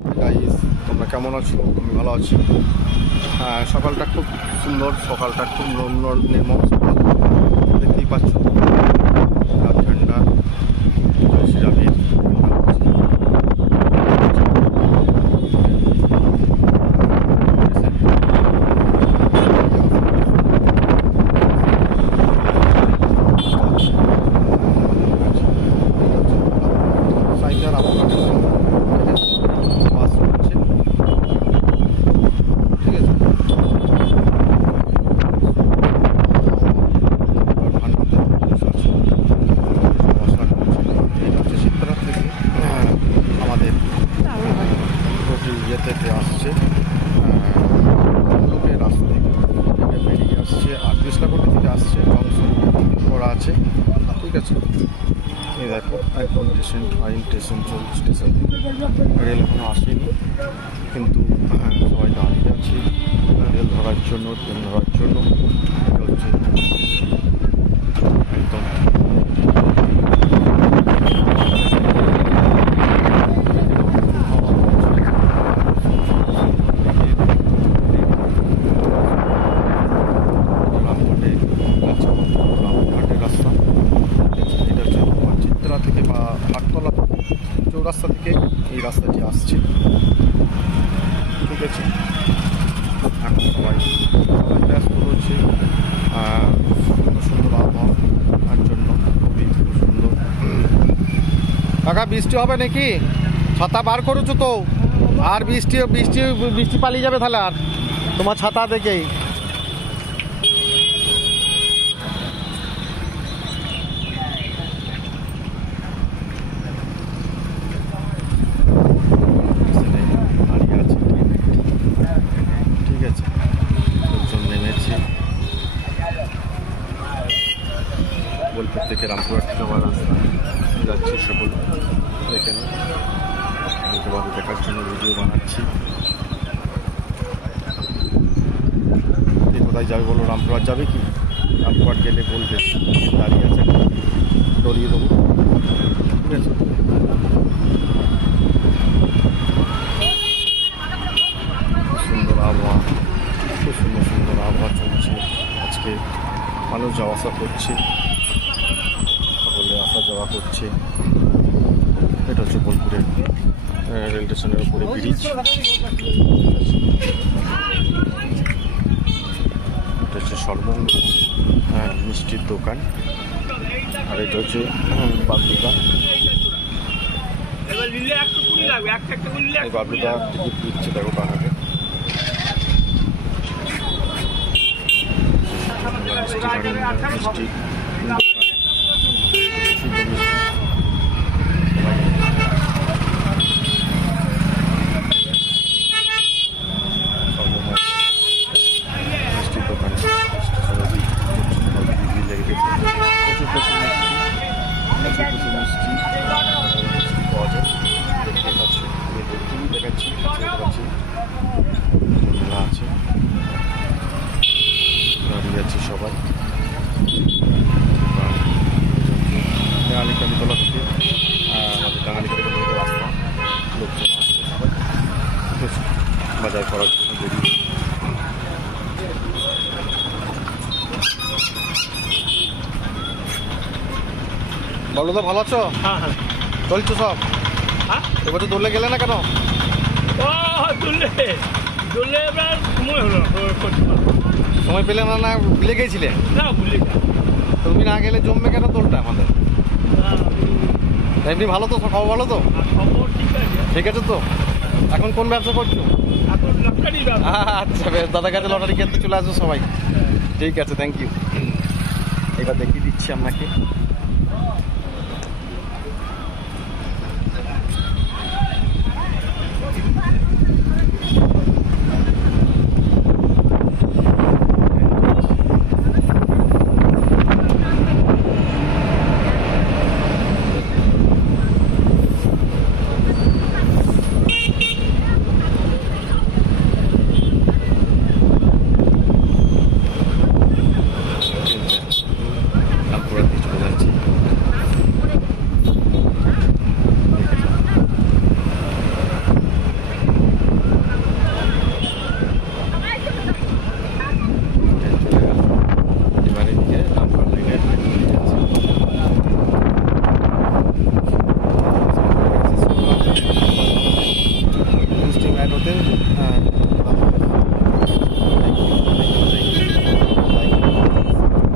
Guys, তোমরা কেমন আছো? আমি ভালো আছি। হ্যাঁ, সকালটা খুব সুন্দর, সকালটা খুব নির্মল সকাল, দেখতেই পাচ্ছ। ঠান্ডা যাবে। ইয়েতে আসছে লোকের রাস্তা থেকে বেরিয়ে আসছে, আর কৃষ্ণাপট্টি থেকে আসছে, জংশন করা আছে। ঠিক আছে, এই দেখো একদম স্টেশন চলছে। স্টেশন রেল এখনো আসেনি, কিন্তু সবাই দাঁড়িয়ে আছে রেল ধরার জন্য, ট্রেন ধরার জন্য। এটা হচ্ছে একদম থেকে বা হাটতলা চৌরাস্তা থেকে এই রাস্তাটি আসছে। ঠিক আছে, এখন সবাই ব্যস্ত রয়েছে সুন্দর আবহাওয়ার জন্য। খুবই সুন্দর। কাকা, বৃষ্টি হবে নাকি? ছাতা বার করেছো তো? আর বৃষ্টি বৃষ্টি বৃষ্টি পালিয়ে যাবে তাহলে, আর তোমার ছাতা দেখেই। বোলপুর থেকে রামপুরহাট যাওয়ার রাস্তা যাচ্ছি সকল এখানে। আমি তোমাদের দেখার জন্য ভিডিও বানাচ্ছি। কোথায় যাবে বলো? রামপুরহাট যাবে কি? রামপুরহাট গেলে বলবে, দাঁড়িয়ে আছে, দৌড়িয়ে দেবো। ঠিক আছে, সুন্দর আবহাওয়া, খুব সুন্দর সুন্দর আবহাওয়া চলছে আজকে। মানুষ যাওয়া আসা করছে, সকলে আসা যাওয়া করছে। এটা হচ্ছে বোলপুরের রেল স্টেশনের উপরে ব্রিজ। এটা হচ্ছে সর্বঙ্গ মিষ্টির দোকান, আর এটা হচ্ছে বাবলুদা। বাবলুদা টিকিট দিচ্ছে, দেখো কানাকে। মিষ্টি আছে, দাঁড়িয়ে আছে সবাই। টাঙ্গালিকালিতলা থেকে আমাদের টাঙ্গালিকালিতলা রাস্তা, লোকজন আসছে সবাই বাজার করার জন্য বেরিয়ে। বলো তো, ভালো আছো? হ্যাঁ হ্যাঁ, চলছো সব? হ্যাঁ, এবছর দৌড়লে গেলে না কেন? দৌড়লে এবার সময় হলো, সময় পেলে না? না ভুলে গেছিলে? না ভুলে তুমি না গেলে জমবে কেন দৌড়টা আমাদের? এমনি ভালো তো, খবর ভালো তো? খবর ঠিক আছে। ঠিক আছে তো। এখন কোন ব্যবসা করছো? এখন লটারি ব্যবসা। আচ্ছা বেশ, দাদার কাছে লটারি কিনতে চলে আসবো সবাই। ঠিক আছে, থ্যাংক ইউ। এবার দেখিয়ে দিচ্ছি আপনাকে। রামপুরহাট চলে যাচ্ছি। হ্যাঁ